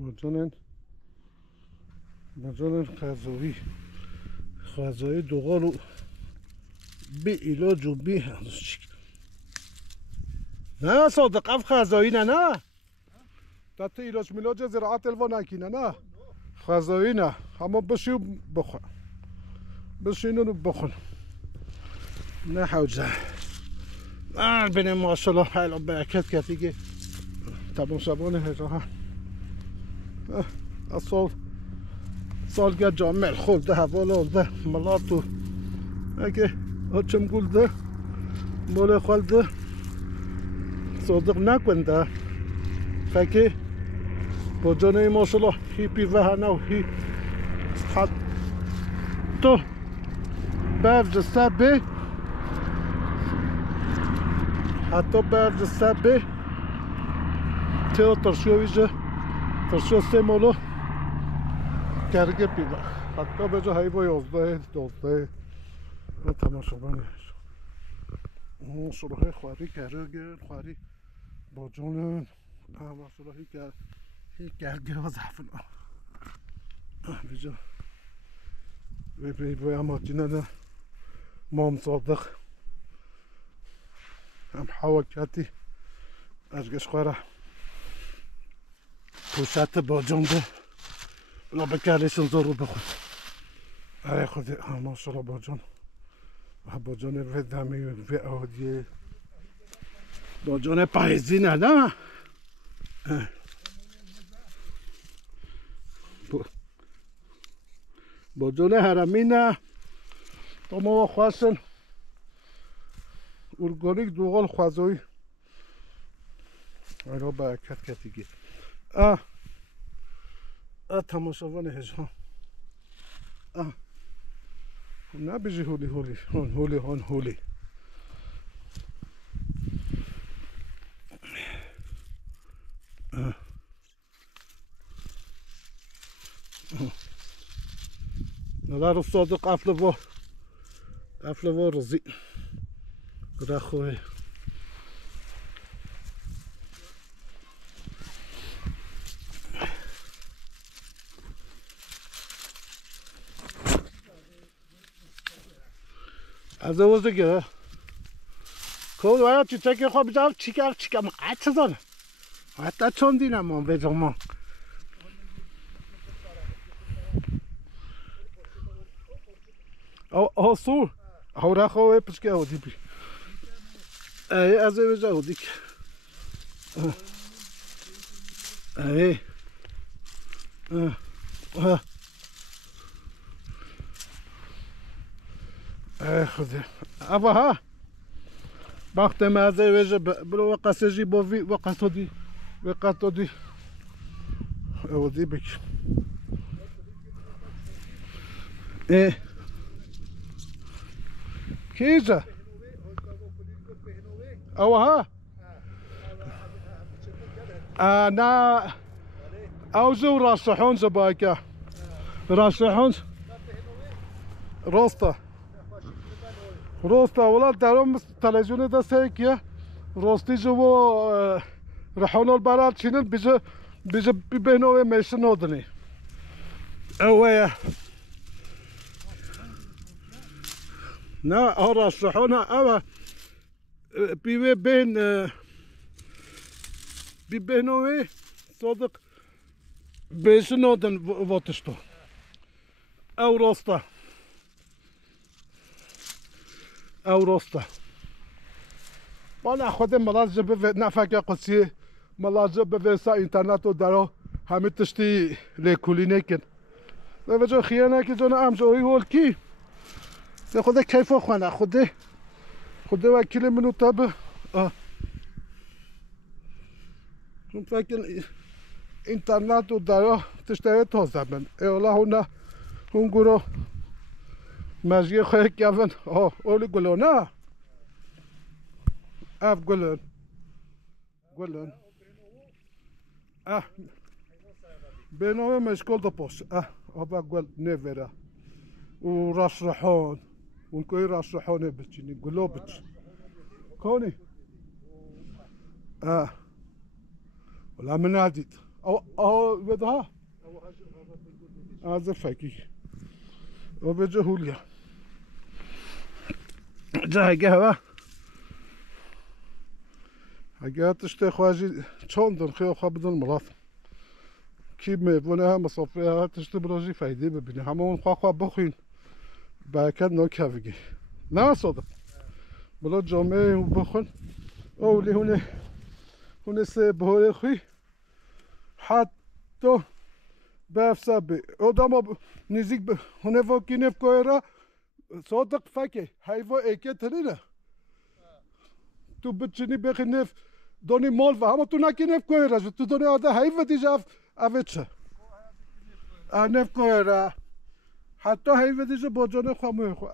مجان غذایی دوغالو بی علاج و بی نه صادق اف غذایی نه تا علاج میلاج زراعت الوا نکنه نه غذایی نه اما بشی بخور بشینون بخور نه حوجه بینه ماشالله حالا برکت کردی که تماشاگان هجاها سالگرد جامل خورده حوال آلده ملاتو اگه هرچم گلده مال خالده صادق نکنده فکر با جانه ماشالله هی پیوهنه و هی حتی برج سبه تئاتر ویژه ترشو سه مولو کرگه پیدا حتی به جا هیوا 11 تماشا بانه شروع خواری کرگه خواری با جانن اما شروع هی کرگه و زفن بجا بی اما جنه مام صادق هم حواکتی ازگش خواره پوشت با جانده لا بکرلیشون زارو بخور ای خودی ماشالله با جان رو دمی و آدیه با جان پایزی نه با جان حرمی نه تا ما خواستن ارگانیک دوغال خوزایی اینا برکت کتیگی تماشاوان هجان نه بیجی هولی نظر استاد قفل و رزی رخوه از اوز دیگه کود باید چی تکی خواه بجام چیکم حتی داره حتی چون دینم من بجام او سور او رخوه پشکه او دیبی ای از اوز او دیگه ای خدا اوا ها وقت مزه وجه برو وقت باوی وقت دی اودی بک کیجا اوا ها انا اوزو راسحون زبايكا راسحون روستا ولا درام تلفزيون ده سيكيا روستي جو رحون البلد شنن بيجا بينو ميشن ودني اوه نا راسحون اوا بي بينو صادق ميشن ودن واتشتو او روستا بالا خود ملاجه به نفقه قصیه ملاجه به وسا اینترنت و درا همه تشتی لیکولینه کن و جو خیانه که جون امجوی هول کی خود کیف خونه خود وکیل منو تب چون فکر اینترنت و درا تشتی تازه من اولا هون گرو مجیه خواهی کفن اولی گلونه اف گلن بینامه مشکل دا پاس آبا گل نویره و راسرحان اون کوی راسرحانه بچینی گلو بچ کانی ولا من عدید او بدها از فکی او به جهولیا جاگه هوا اگه تشته خواهی چندن خیلی خواب بدن ملاف کی میبونه هم مسافه ها تشته براجی فایده ببینه همه اون خواه بخوین برکت نکویگی نه صادق بلا جامعه بخون اولی هونه سه بهاره خوی حتی بفسا بی آدم نزدیک هونه واقعی نف کویرا صادق فکه حیوا ایکه ترینه تو بچینی بخی نف دانی مال و همه تو نکی نف کویرا تو دانی آده حیوا دیجا اوه چه نف کویرا حتی حیوا دیجا با جانه خواه موی خواه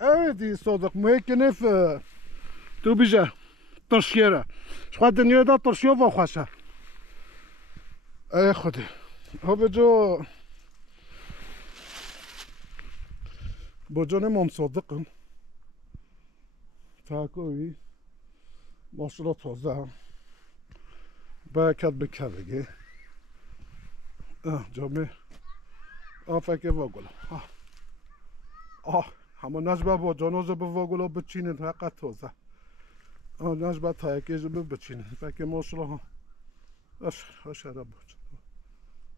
اوه دی صادق موی که نف تو بیجا ترشیره شخواه دنیا دا ترشیه و خوشه ای خودی ها به جو با جان امام صادقم تاکوی ماشاءالله تازه هم برکت بکردگی جامعه فکر واگل همه نجبه با جانوزه به واگل بچینن حقیقت تازه نجبه تایکیجه بچینن فکر ماشاءالله هم اشاره بود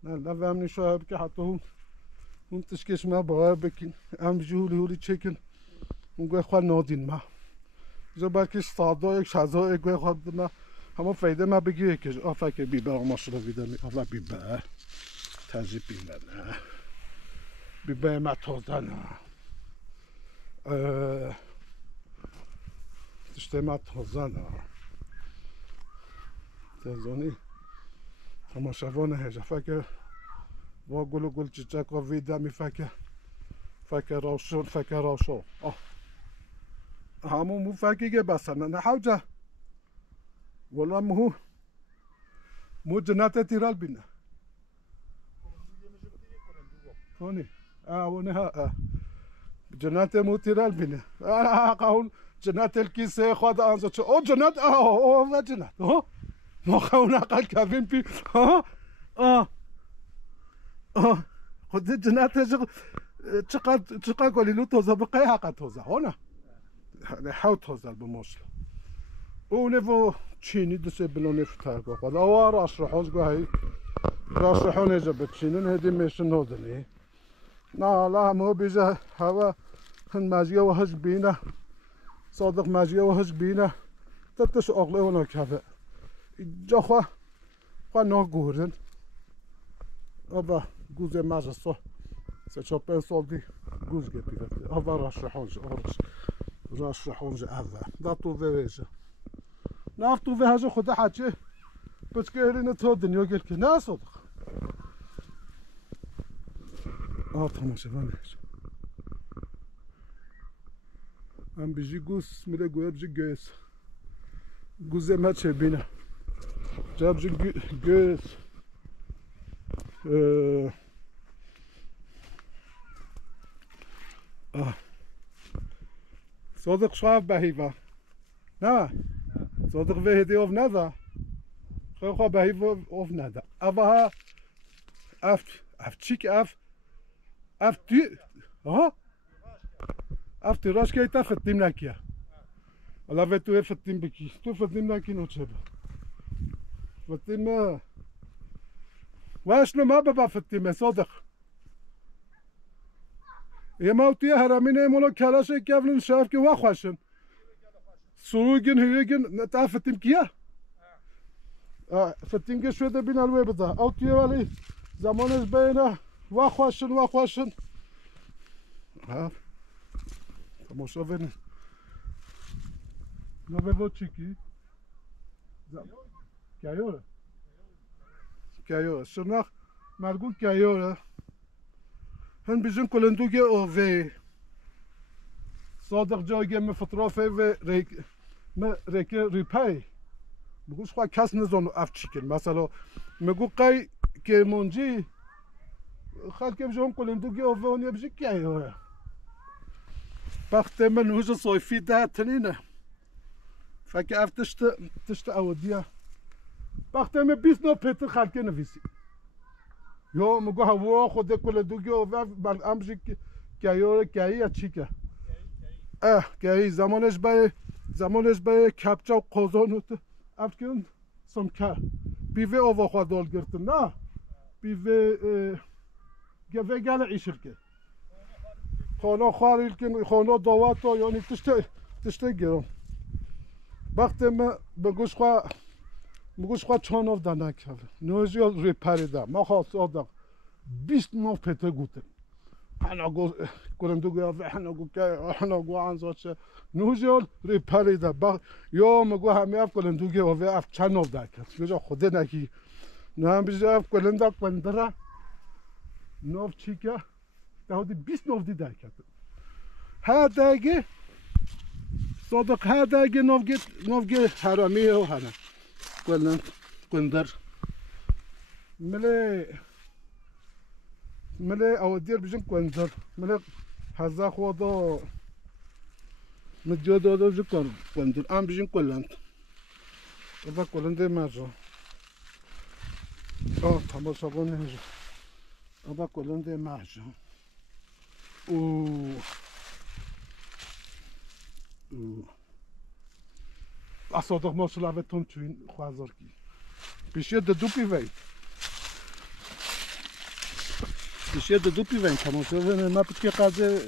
نه هم نشاه که حتی اون تشکیش ما باید بکن هم هولی چکن اون گوی خواه نادین ما جا بلکه ساده یک شازه گوی خواه ما همه فایده ما بگیره که فکر بیبر ماشاءالله ویدمی آفا بیبر تازه بیبر نه بیبر ما تازه نه تشته ما تازه نه تازانی همه شوانه هجا فکر و گل چیچک و ویدمی فکر راشون همون مو فکر که بسنه نه حوجه ولی مو جنات تیرال بینه فانی اونه ها جنات مو تیرال بینه قاون جنات الكيسه خود انزا او جنات او جنات ما خون اقل کافین پی خود جنات چقدر قلیلو توزه بقیه حقا توزه هونه حاو توزه بموشل اونه و چینی دسته بلونه فترگاه خود اوه راش رحونز گوهی راش رحون ایجا بچینن هدی میشن نودنی نه لا همه بیزه هوا هن مجیه و هج بینه صادق مجیه و هج بینه تتش اقله و نکفه جا خواه نه گورن ابا گوزه مجلسو سه چه 5 سال دی گوز گپیده ابا راش رحونج اول دا تو ویجه نه تو ویجه خود حچه بچکرین تو دنیا گل که نه صادق تماشه بانش هم بیجی گوز میره گوه بجی گوزه ما چه بینه جا بجی گوز صادق شاف بهیوه نه صادق وهدی اوف نده خیلی خواه بهیوه اوف نده اوه اف چیک اف دی اف تیراش که ایتا فتیم نکیه حالا به تو فتیم بکی تو فتیم نکی نو چه با فتیم واشنو ما ببا فتیم صادق یه موتی هرمینه مولا کلاش کفلن شاف که وا خوشن سوگن هیگن نتا فتیم کیه فتیم که شده بین الوی بده اوتیه ولی زمانش بینه وا خوشن تماشا بینه نه به چیکی کیاره شناخ مرگو کیاره هن بیشتر کلندوگه اوه صادق جایی مفترافه و ریکه ریپای بگوش خواه کس نزانو اف چیکن مثلا مگو قای که منجی خلق بیشتر کلندوگه اوه اونیه بیشتر کیاره وقتی من هوش صایفی ده تنینه فکر اف تشت اودیه وقتی من 29 پتر خلکه نویسی یا مگو هوا خود کل دوگی و بل امشی گیاره یا چی که گیایی زمانش به کپچه و قازان و افکن سمکه بیوه آوا خواه گرتن نه بیوه گوه گل ایشر که خانه خواریل که خانه دعوت ها یعنی تشته گرم وقتی من بگوش خواه چاناف دنه کرده نوزیال روی پریده ما خواست آدم 29 پتر گوتن هنگو گرندو گوه هنگو انزاچه نوزیال روی پریده یا مگو همه اف گرندو گوه اف چند ناف ده کرد بجا خوده نکی نه هم بیزه اف گرنده گرندره ناف چی که دهودی 29 ده کرد هر دگه صادق هر دگه نافگه حرامی و هنه گندر مله اودیر بیشن گندر مله هزا خوادا مجا دادا بیشن گندر ام بیشن گلند اما گلنده مرزا تماشا کنه اما گلنده مرزا صادق ماشاءالله بهتون تو این خوازارکی پیشی دو پیوی پیشی دو پیوی تماشا کنه ما پتی قاضی